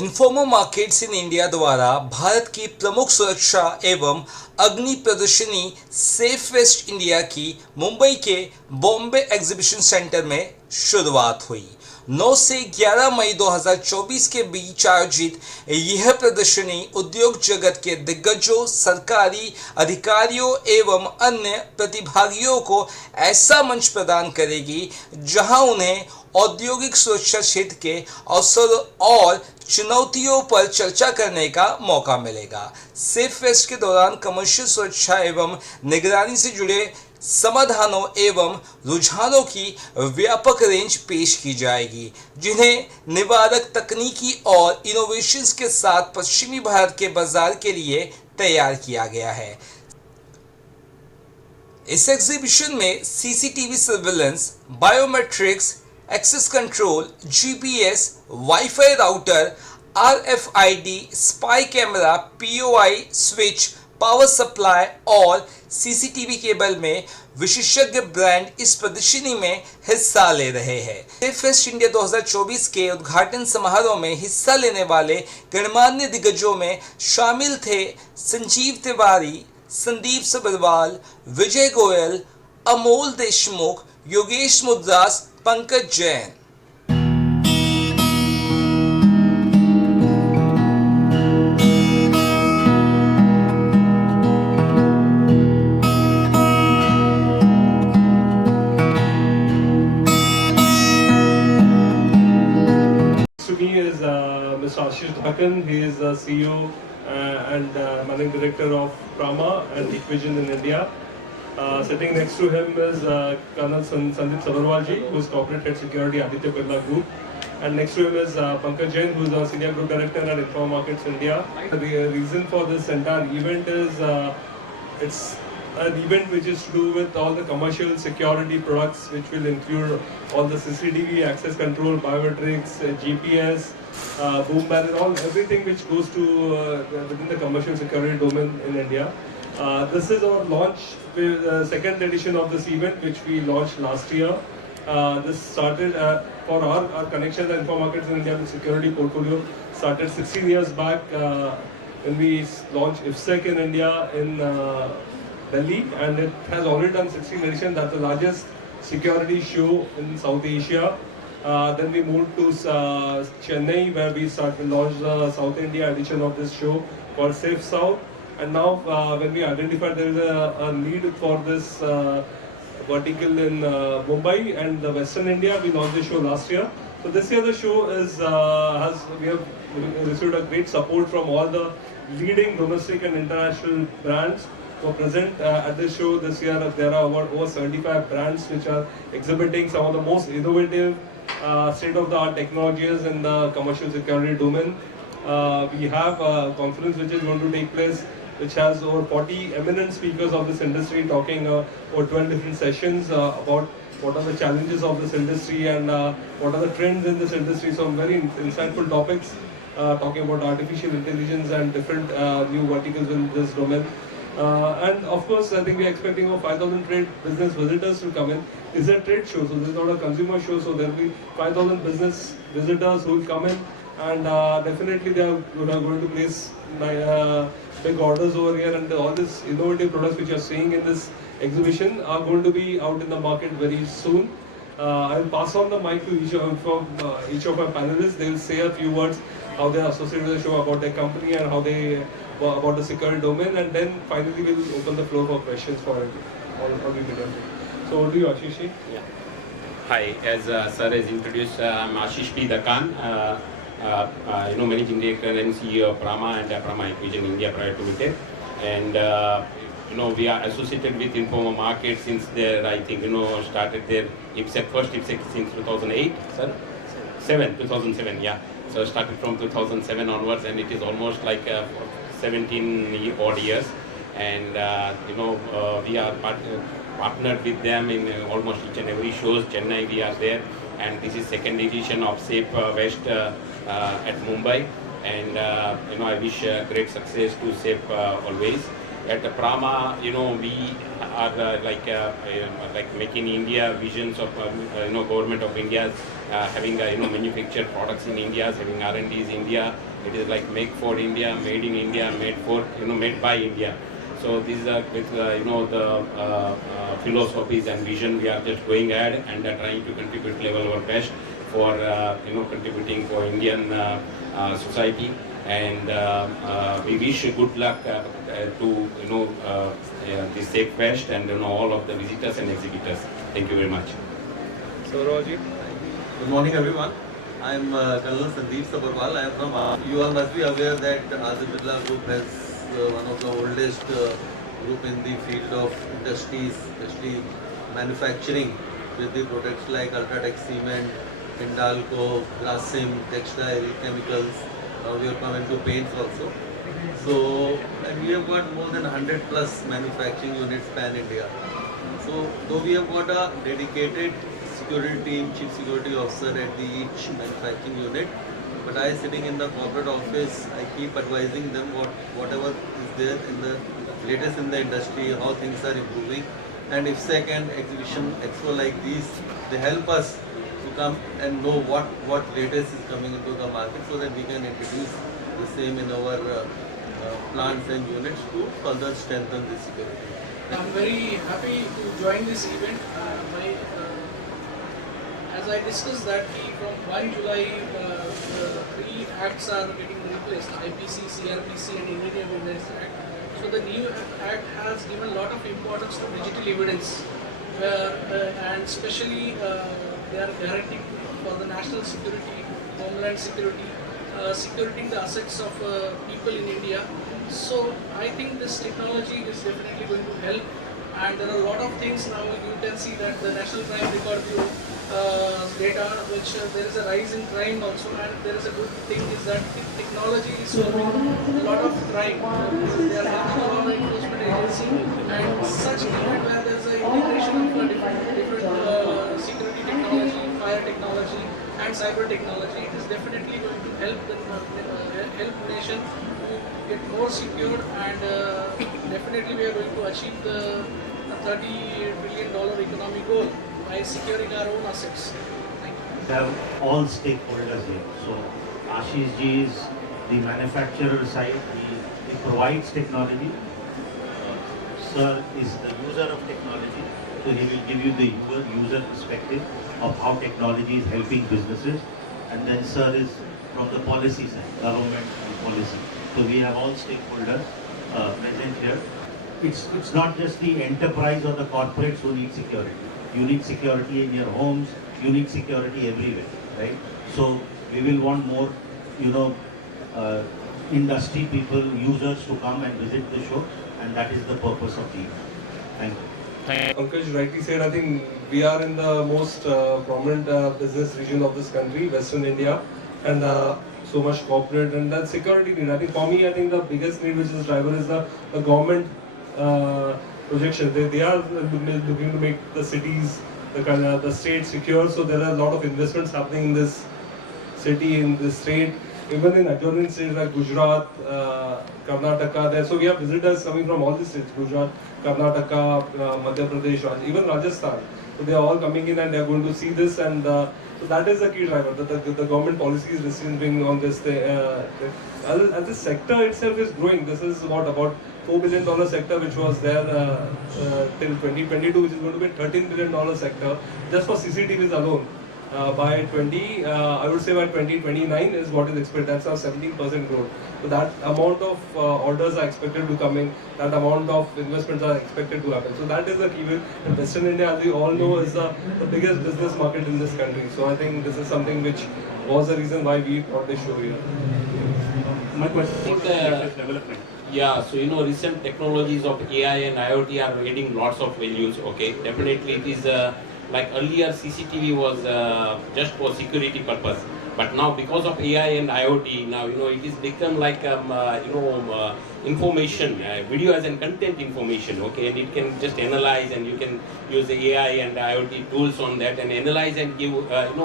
इन्फोमो markets in India द्वारा भारत की प्रमुख सुरक्षा एवं अग्नि प्रदर्शनी सेफ वेस्ट इंडिया की मुंबई के बॉम्बे एग्जीबिशन सेंटर में शुरुआत हुई। 9 से 11 मई 2024 के बीच आयोजित यह प्रदर्शनी उद्योग जगत के दिग्गजों, सरकारी अधिकारियों एवं अन्य प्रतिभागियों को ऐसा मंच प्रदान करेगी जहां उन्हें औद्योगिक सुरक्षा क्षेत्र के अवसरों और चुनौतियों पर चर्चा करने का मौका मिलेगा। सेफ वेस्ट के दौरान कमर्शियल सुरक्षा एवं निगरानी से जुड़े समाधानों एवं रुझानों की व्यापक रेंज पेश की जाएगी, जिन्हें निवारक तकनीकी और इनोवेशंस के साथ पश्चिमी भारत के बाजार के लिए तैयार किया गया है। इस एग्जीबिशन में CCTV surveillance, biometrics, access control, GPS, wifi router, RFID, spy camera, POI switch, power supply और सीसीटीवी केबल में विशेषज्ञ ब्रांड इस प्रदर्शनी में हिस्सा ले रहे हैं। सेफ वेस्ट इंडिया 2024 के उद्घाटन समारोह में हिस्सा लेने वाले गणमान्य दिग्गजों में शामिल थे Sanjeev Tiwari, Sandeep Sabharwal, Vijay Goyal, Amol Deshmukh, Yogesh Mudras, Pankaj Jain. To me is Mr. Ashish Dhakan. He is the CEO and Managing Director of Prama and Equation in India. Sitting next to him is Colonel Sandeep Sabharwal ji, who is Corporate Head Security Aditya Birla Group. And next to him is Pankaj Jain, who is the Senior Group Director at Info Markets India. The reason for this entire event is it's an event which is to do with all the commercial security products, which will include all the CCTV, access control, biometrics, GPS, boom barrier, everything which goes to within the commercial security domain in India. This is our launch, second edition of this event, which we launched last year. This started for our connection and Info Markets in India with security portfolio started 16 years back when we launched IFSEC in India in Delhi, and it has already done 16 edition. That's the largest security show in South Asia. Then we moved to Chennai, where we launched the South India edition of this show called Safe South. And now when we identified there is a need for this vertical in Mumbai and the Western India, we launched the show last year. So this year the show is we have received a great support from all the leading domestic and international brands who are present at this show this year. There are over 75 brands which are exhibiting some of the most innovative state-of-the-art technologies in the commercial security domain. We have a conference which is going to take place, which has over 40 eminent speakers of this industry talking over 12 different sessions about what are the challenges of this industry and what are the trends in this industry. Some very insightful topics talking about artificial intelligence and different new verticals in this domain. And of course, I think we are expecting over 5,000 trade business visitors to come in. It's a trade show, so this is not a consumer show, so there will be 5,000 business visitors who will come in, and definitely they are going to place big orders over here, and all these innovative products which you are seeing in this exhibition are going to be out in the market very soon. I will pass on the mic to each of my panelists. They will say a few words how they are associated with the show, about their company and how they about the security domain, and then finally we will open the floor for questions for all of you. So over to you, Ashish. Yeah. Hi, as sir has introduced, I'm Ashish P. Dhakan, Managing Director and CEO of Prama and Prama Equation India Private Limited. And we are associated with Infoma Market since there, I think, started their first IPSEC since 2008, sir? 2007, yeah. So started from 2007 onwards, and it is almost like 17 odd years. And, we are partnered with them in almost each and every shows. Chennai, we are there. And this is second edition of Safe West at Mumbai. And, I wish great success to Safe always. At Prama, we are like making India visions of government of India, having manufactured products in India, having R&Ds India. It is like make for India, made in India, made by India. So these are with the philosophies and vision. We are just going ahead and trying to contribute level our best for contributing for Indian society. And we wish good luck to the Safe Fest and all of the visitors and exhibitors. Thank you very much. So Roji. Good morning, everyone. I am Colonel Sandeep Sabharwal. I am from. You all must be aware that Aditya Birla Group has one of the oldest group in the field of industries, especially manufacturing, with the products like Ultratech Cement, Hindalco, Grasim, textile, chemicals. Now we have come into paints also. So, and we have got more than 100 plus manufacturing units pan India. So, though we have got a dedicated security team, chief security officer at each manufacturing unit, but I sitting in the corporate office, I keep advising them whatever is there in the latest in the industry, how things are improving. And if second exhibition expo like these, they help us to come and know what latest is coming into the market, so that we can introduce the same in our plants and units to further strengthen the security. I'm very happy to join this event. As I discussed that from 1 July, the 3 acts are getting replaced, IPC, CRPC and Indian Evidence Act. So the new act has given a lot of importance to digital evidence, and especially they are guaranteeing for the national security, homeland security, securing the assets of people in India. So I think this technology is definitely going to help, and there are a lot of things now. You can see that the National Crime Record Bureau data, which there is a rise in crime also, and there is a good thing is that technology is solving a lot of crime. They are helping a lot of enforcement agency, and such event where there is an integration of different security technology, fire technology and cyber technology, it is definitely going to help help nation to get more secured, and definitely we are going to achieve the $30 billion economic goal by securing our own assets. Thank you. We have all stakeholders here. So Ashish ji is the manufacturer side, he provides technology. Sir is the user of technology, so he will give you the user perspective of how technology is helping businesses. And then sir is from the policy side, government and policy. So we have all stakeholders present here. It's not just the enterprise or the corporates who need security. You need security in your homes, you need security everywhere, right? So we will want more, industry people, users to come and visit the show, and that is the purpose of the event. Thank you. Pankaj rightly said, I think we are in the most prominent business region of this country, Western India, and so much corporate and that security need. I think for me, I think the biggest need which is driver is the government projection. They are looking to make the cities, the state secure, so there are a lot of investments happening in this city, in this state, even in adjoining states like Gujarat, Karnataka. So we have visitors coming from all these states, Gujarat, Karnataka, Madhya Pradesh, even Rajasthan. So they are all coming in and they are going to see this, and so that is the key driver. The government policy is receiving on this. As the sector itself is growing, this is what about $4 billion sector which was there till 2022, which is going to be a $13 billion sector just for CCTVs alone. By 2029 is what is expected. That's our 17% growth. So that amount of orders are expected to come in. That amount of investments are expected to happen. So that is the key. And Western India, as we all know, is the biggest business market in this country. So I think this is something which was the reason why we brought this show here. My question is development. Yeah, so recent technologies of AI and IoT are adding lots of values. Okay, definitely it is like earlier CCTV was just for security purpose, but now because of AI and IoT, now it is become like information, video as and content information. Okay, and it can just analyze, and you can use the AI and IoT tools on that and analyze and give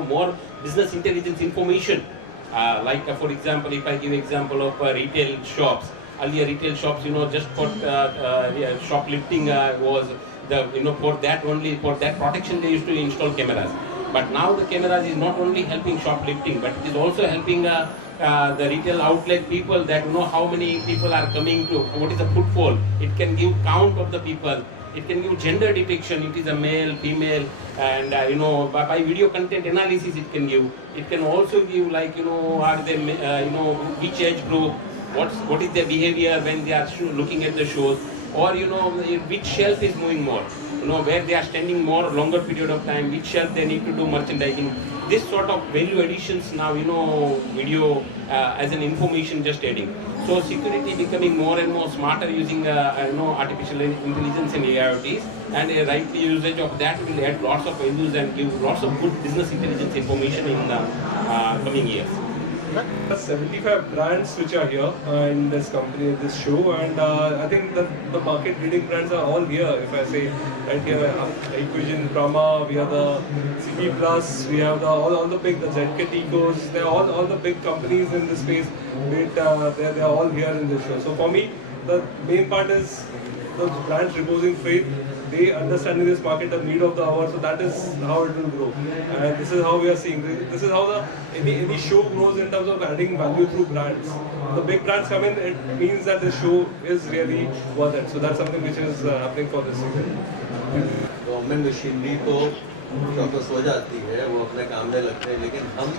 more business intelligence information. Like for example, if I give example of retail shops. earlier retail shops, just for yeah, shoplifting was the, for that only, for that protection they used to install cameras. But now the cameras is not only helping shoplifting, but it is also helping the retail outlet people, that how many people are coming to, what is the footfall. It can give count of the people. It can give gender detection. It is a male, female, and by video content analysis it can give. It can also give, like, are they which age group, what is their behavior when they are looking at the shows, or which shelf is moving more, where they are standing more longer period of time, which shelf they need to do merchandising. This sort of value additions now, video as an information just adding. So security becoming more and more smarter using artificial intelligence and AIoTs, and a right usage of that will add lots of values and give lots of good business intelligence information in the coming years. 75 brands which are here in this company, in this show, and I think the market leading brands are all here. If I say right here, Hikvision, Brahma, we have the CP Plus, we have all the big, the ZK Ecos, they're all the big companies in this space. They're all here in this show. So for me, the main part is the brands reposing faith. They understanding this market, the need of the hour, so that is how it will grow. And this is how we are seeing. This is how any show grows in terms of adding value through brands. The big brands come in, it means that the show is really worth it. So that's something which is happening for this season. Government machinery तो चौकस हो जाती है, वो अपने काम में लगते हैं, लेकिन हम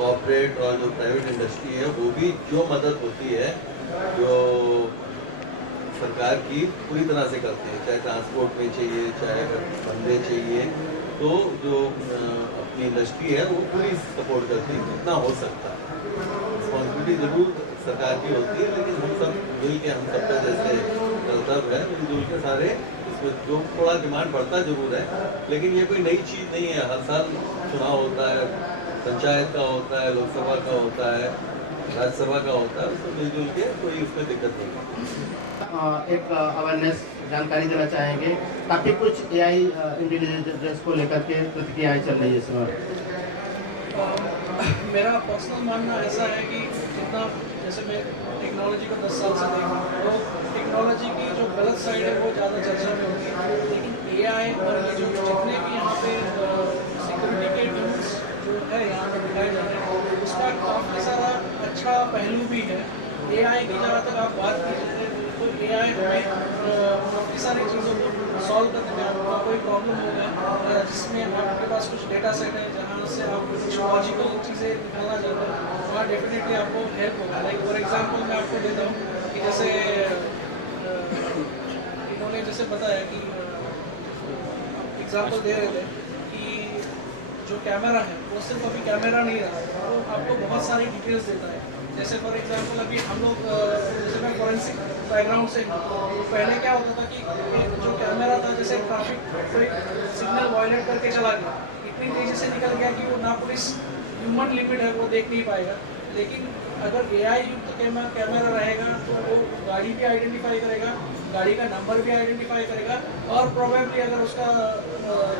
कॉर्पोरेट और जो प्राइवेट इंडस्ट्री है वो भी जो मदद होती है, जो सरकार की पूरी तरह से करते हैं, चाहे ट्रांसपोर्ट में चाहिए, चाहे अगर बंदे चाहिए, तो जो अपनी इंडस्ट्री है वो पूरी सपोर्ट करती है जितना हो सकता है। रिस्पॉन्सिबिलिटी ज़रूर सरकार की होती है, लेकिन हम सब मिल के, हम सबका जैसे कर्तव्य है, मिलजुल के सारे इसमें जो थोड़ा डिमांड बढ़ता जरूर है, लेकिन ये कोई नई चीज़ नहीं है। हर साल चुनाव होता है, पंचायत का होता है, लोकसभा का होता है, राज्यसभा का होता है, उसमें मिलजुल के कोई उसमें दिक्कत नहीं है। एक अवेयरनेस जानकारी देना चाहेंगे, काफ़ी कुछ एआई इंटेलिजेंस को लेकर के प्रतिक्रियाएं चल रही है इस समय। मेरा पर्सनल मानना ऐसा है कि जितना, जैसे मैं टेक्नोलॉजी को 10 साल से देख रहा हूँ, तो टेक्नोलॉजी की जो गलत साइड है वो ज़्यादा चर्चा में होती है, लेकिन एआई और ये जो जितने भी यहाँ पे सिक्योरिटी के टूल्स जो है यहाँ पर दिखाए जा रहे हैं, उसका काफ़ी सारा अच्छा पहलू भी है। एआई की जहाँ तक आप बात कीजिए, तो एआई हमें काफ़ी सारी चीज़ों को सॉल्व करने में, आपका कोई प्रॉब्लम होगा जिसमें आपके पास कुछ डेटा सेट है जहाँ से आप कुछ लॉजिकल चीज़ें निकालना चाहते हैं, वहाँ डेफिनेटली आपको हेल्प होगा। लाइक फॉर एग्जांपल मैं आपको देता हूँ कि जैसे इन्होंने जैसे बताया कि एग्जांपल दे रहे थे कि जो कैमरा है वो सिर्फ अभी कैमरा नहीं रहा, वो आपको बहुत सारी डिटेल्स देता है। जैसे फॉर एग्जांपल अभी हम लोग, जैसे मैं फॉरेंसिक बैकग्राउंड से, तो पहले क्या होता था कि जो कैमरा था, जैसे ट्रैफिक कोई सिग्नल वायलेट करके चला गया, इतनी तेज़ी से निकल गया कि वो ना पुलिस, ह्यूमन लिमिट है वो देख नहीं पाएगा। लेकिन अगर एआई युक्त कैमरा रहेगा तो वो गाड़ी भी आइडेंटिफाई करेगा, गाड़ी का नंबर भी आइडेंटिफाई करेगा, और प्रोबेबली अगर उसका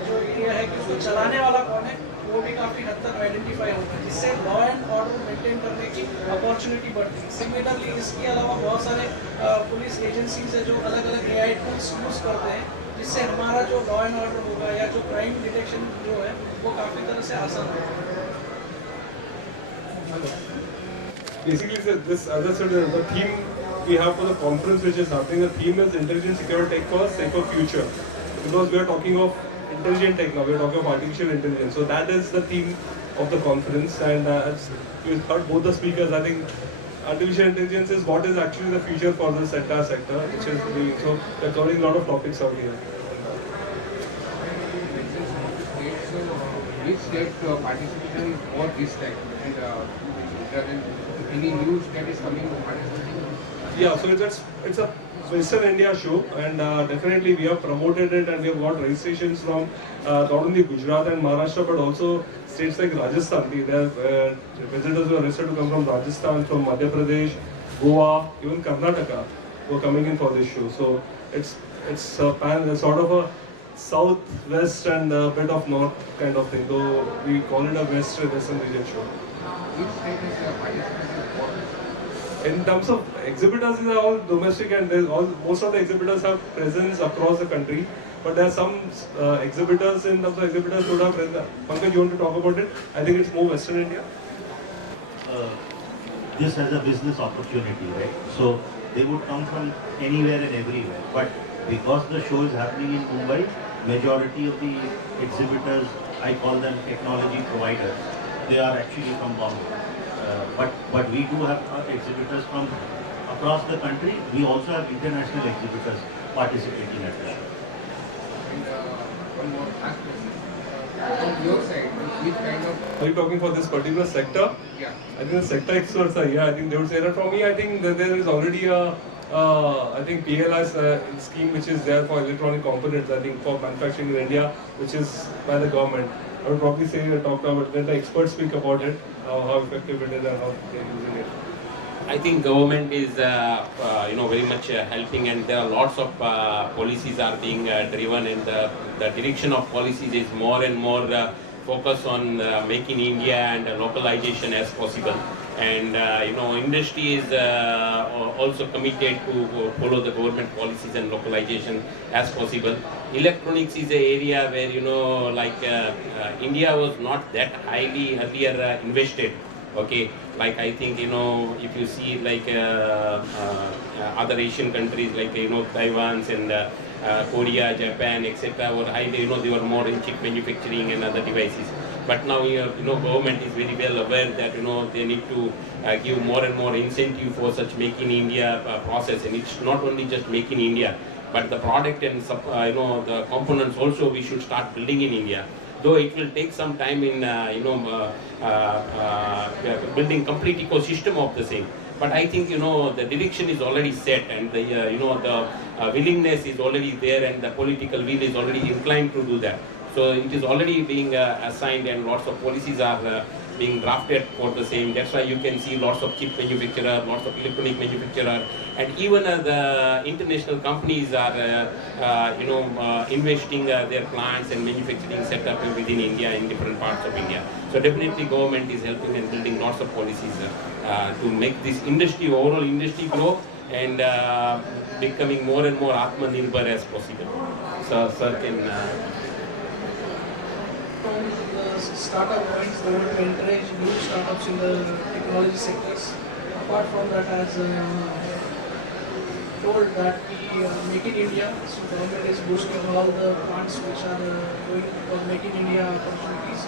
जो एरिया है कि उसको चलाने वाला कौन है वो भी काफ़ी हद तक आइडेंटिफाई होगा, जिससे लॉ एंड ऑर्डर मेंटेन करने की अपॉर्चुनिटी बढ़ती है। सिमिलरली इसके अलावा बहुत सारे पुलिस एजेंसीज है जो अलग अलग एआई टूल्स यूज़ करते हैं, जिससे हमारा जो लॉ एंड ऑर्डर होगा या जो क्राइम डिटेक्शन जो है वो काफ़ी तरह से आसान होगा। Basically, this, as I said, the theme we have for the conference which is happening, the theme is intelligent, secure tech for a safer future. Because we are talking of intelligent tech now, we are talking of artificial intelligence. So that is the theme of the conference, and as you heard both the speakers, I think artificial intelligence is what is actually the future for this entire sector, which is being, so we are covering a lot of topics out here. Which state participating for this tech, and any news that is coming participating? Yeah, so it's a Western India show, and definitely we have promoted it, and we have got registrations from not only Gujarat and Maharashtra, but also states like Rajasthan. There are visitors who are registered to come from Rajasthan, from Madhya Pradesh, Goa, even Karnataka, who are coming in for this show. So it's sort of a south, west, and a bit of north kind of thing. Though we call it a western region show. Which state is participating for? In terms of exhibitors, these are all domestic, and most of the exhibitors have presence across the country. But there are some exhibitors, in terms of exhibitors who have presence. Pankaj, you want to talk about it? I think it's more Western India. uh, this as a business opportunity, right? So they would come from anywhere and everywhere. But because the show is happening in Mumbai, majority of the exhibitors, I call them technology providers, they are actually from Bombay. But we do have exhibitors from across the country. We also have international exhibitors participating at the show. And one more last question. From your side, which kind of Are you talking for this particular sector? yeah? I think the sector experts are here. I think they would say that. For me, I think that there is already a, I think PLI's scheme which is there for electronic components. I think for manufacturing in India, which is by the government. I would probably say talk about let the experts speak about it, how effective it is and how they are using it. I think government is very much helping, and there are lots of policies are being driven, and the direction of policies is more and more focus on making India and localization as possible. And industry is also committed to follow the government policies and localization as possible. Electronics is an area where India was not that highly earlier invested. Okay, like I think if you see other Asian countries like Taiwan and Korea, Japan, etc. were highly they were more in chip manufacturing and other devices. But now government is very well aware that they need to give more and more incentive for such make in India process, and it's not only just make in India, but the product and the components also we should start building in India. Though it will take some time in building complete ecosystem of the same. But I think the direction is already set, and the willingness is already there, and the political will is already inclined to do that. So it is already being assigned, and lots of policies are being drafted for the same. That's why you can see lots of chip manufacturer, lots of electronic manufacturer, and even the international companies are investing their plants and manufacturing setup within India in different parts of India. So definitely government is helping and building lots of policies to make this industry, overall industry grow, and becoming more and more Atmanirbhar as possible. So sir can From the startup points, they want to encourage new startups in the technology sectors. Apart from that, as told that we Make in India, so government is boosting all the funds which are going for Make in India opportunities.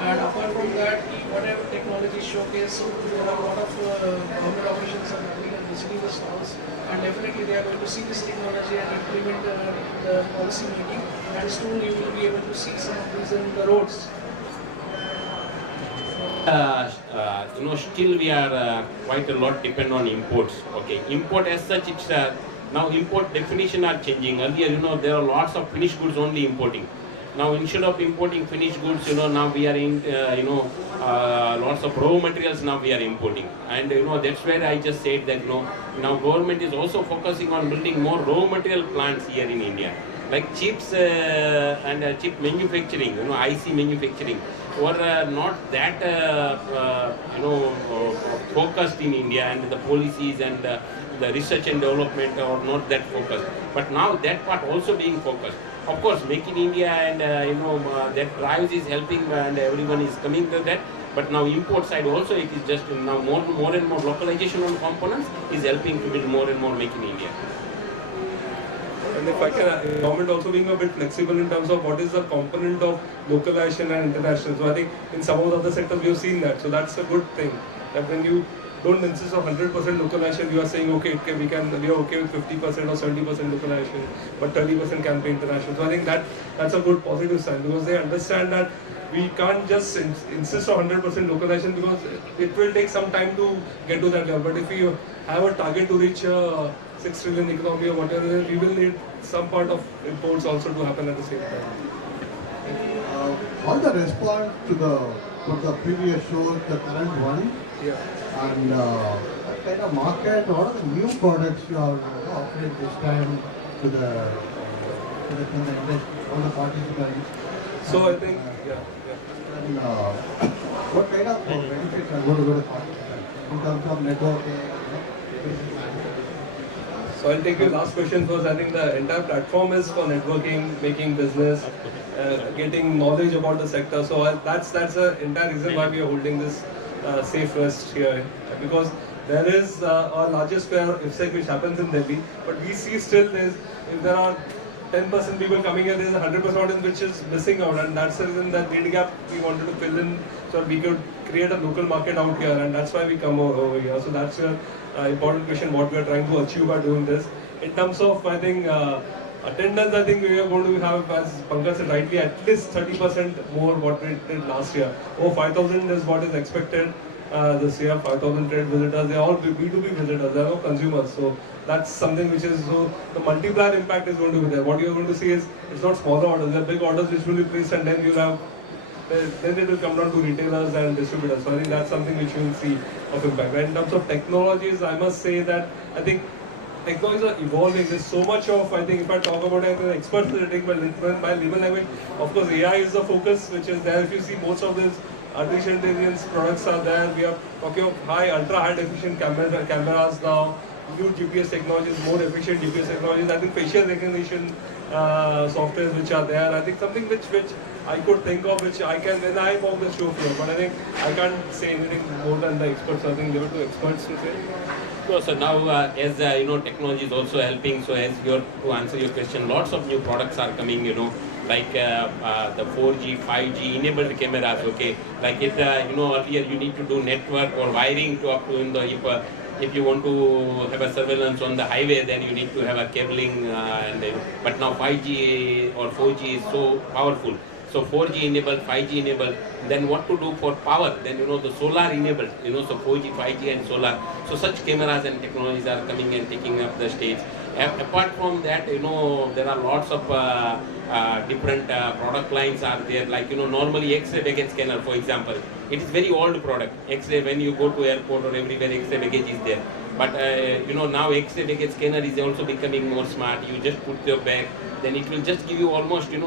And apart from that, whatever technology showcase, there are a lot of government officials are coming and visiting the stalls, and definitely they are going to see this technology and implement the policy making, and soon you will be able to see some of these in the roads. Still we are quite a lot depend on imports. Okay, import as such, it's now import definition are changing. Earlier, there are lots of finished goods only importing. Now instead of importing finished goods, now we are in, lots of raw materials now we are importing. And that's where I just said that now government is also focusing on building more raw material plants here in India, like chips and chip manufacturing, IC manufacturing, were not that focused in India, and the policies and the research and development are not that focused. But now that part also being focused. Of course, Make in India and that drives is helping, and everyone is coming to that. But now import side also, it is just now more and more localization on components is helping to build more and more Make in India. And if I can, government also being a bit flexible in terms of what is the component of localization and international. So I think in some of the other sectors we have seen that. So that's a good thing. That when you don't insist on 100% localization, you are saying okay, we are okay with 50% or 70% localization, but 30% can be international. So I think that's a good positive sign, because they understand that we can't just insist on 100% localization, because it will take some time to get to that level. But if we have a target to reach 6 trillion economy or whatever, we will need some part of imports also to happen at the same time. All the response to the previous show, the current one, Yeah. and what kind of market, what are the new products you are offering this time to the industry, all the participants? So I And, think, and what kind of benefits are going to go to participants in terms of networking, So I'll take your last question first. I think the entire platform is for networking, making business, getting knowledge about the sector. So that's the entire reason why we are holding this Safe West here, because there is our largest fair IFSEC which happens in Delhi, but we see still if there are 10% people coming here, there is a 100% audience which is missing out, and that's the reason that lead gap we wanted to fill in so we could create a local market out here, and that's why we come over here. So that's your important question, what we are trying to achieve by doing this. In terms of, I think, attendance, I think we are going to have, as Pankaj said rightly, at least 30% more what we did last year. 5,000 is what is expected this year, 5,000 trade visitors. They are all B2B visitors, they are no consumers. So that's something which is, so the multiplier impact is going to be there. What you are going to see is, it's not smaller orders, they are big orders which will be placed, and then you have, then it will come down to retailers and distributors. So I think that's something which you will see of impact. And in terms of technologies, I must say that I think technologies are evolving. There's so much of, I think if I talk about it, experts relating by layman language, of course AI is the focus which is there. If you see most of these artificial intelligence products are there. We are talking of ultra high definition cameras now, new GPS technologies, more efficient GPS technologies. I think facial recognition softwares which are there. I think something which I could think of, which I can, when I walk the show floor, but I think I can't say anything more than the experts. I think there were two experts to say. No, so now as technology is also helping, so as to answer your question, lots of new products are coming, like the 4G, 5G enabled cameras, okay, like it, earlier you need to do network or wiring to up to in the, if you want to have a surveillance on the highway, then you need to have a cabling, but now 5G or 4G is so powerful. So 4G enabled, 5G enabled, then what to do for power? Then the solar enabled, so 4G, 5G and solar. So such cameras and technologies are coming and taking up the stage. Apart from that, there are lots of different product lines are there, like normally X-ray baggage scanner, for example. It is very old product. X-ray, when you go to airport or everywhere, X-ray baggage is there. But now X-ray baggage scanner is also becoming more smart. You just put your bag, then it will just give you almost, you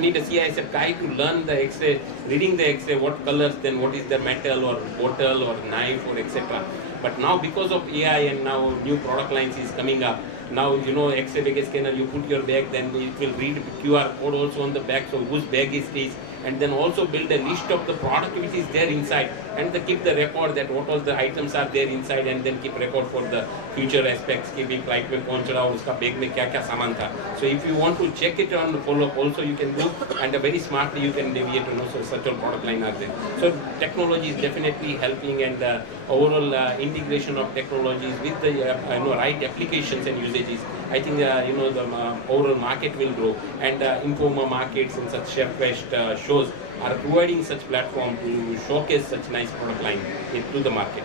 need a CISF guy to learn the X-ray, reading the X-ray, what colors, then what is the metal or bottle or knife or etc. But now because of AI and now new product lines is coming up, now X-ray baggage scanner, you put your bag, then it will read QR code also on the back, so whose bag is this, and then also build a list of the product which is there inside, and they keep the record that what all the items are there inside, and then keep record for the future aspects कि भी flight में कौन चला और उसका bag में क्या क्या सामान था. So if you want to check it on follow up also you can do, and very smartly you can navigate, so such a product line are there. So technology is definitely helping, and overall integration of technologies with the right applications and usages. I think the overall market will grow, and Informa markets and such Chef West shows are providing such platform to showcase such nice product line into the market.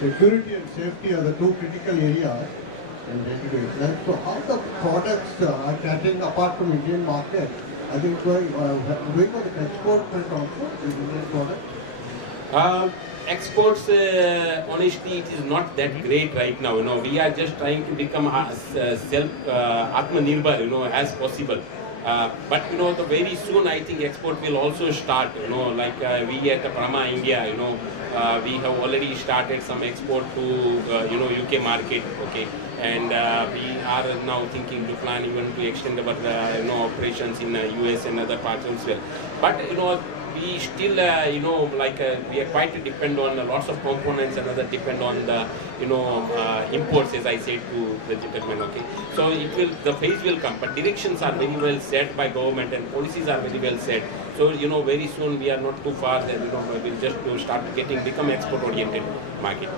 Security and safety are the two critical areas in day-to-day life. So how the products are catering apart from Indian market? I think going on the export front also, the Indian products? Exports, honestly, it is not that great right now. We are just trying to become self Atmanirbhar, as possible. But the very soon I think export will also start. Like we at Prama India, we have already started some export to UK market, okay, and we are now thinking to plan even to extend our operations in US and other parts as well. But we still we are quite depend on lots of components, and other depend on the imports, as I said to the gentleman, okay. So the phase will come, but directions are very well set by government and policies are very well set. So very soon we are not too far that we'll just to start become export oriented market.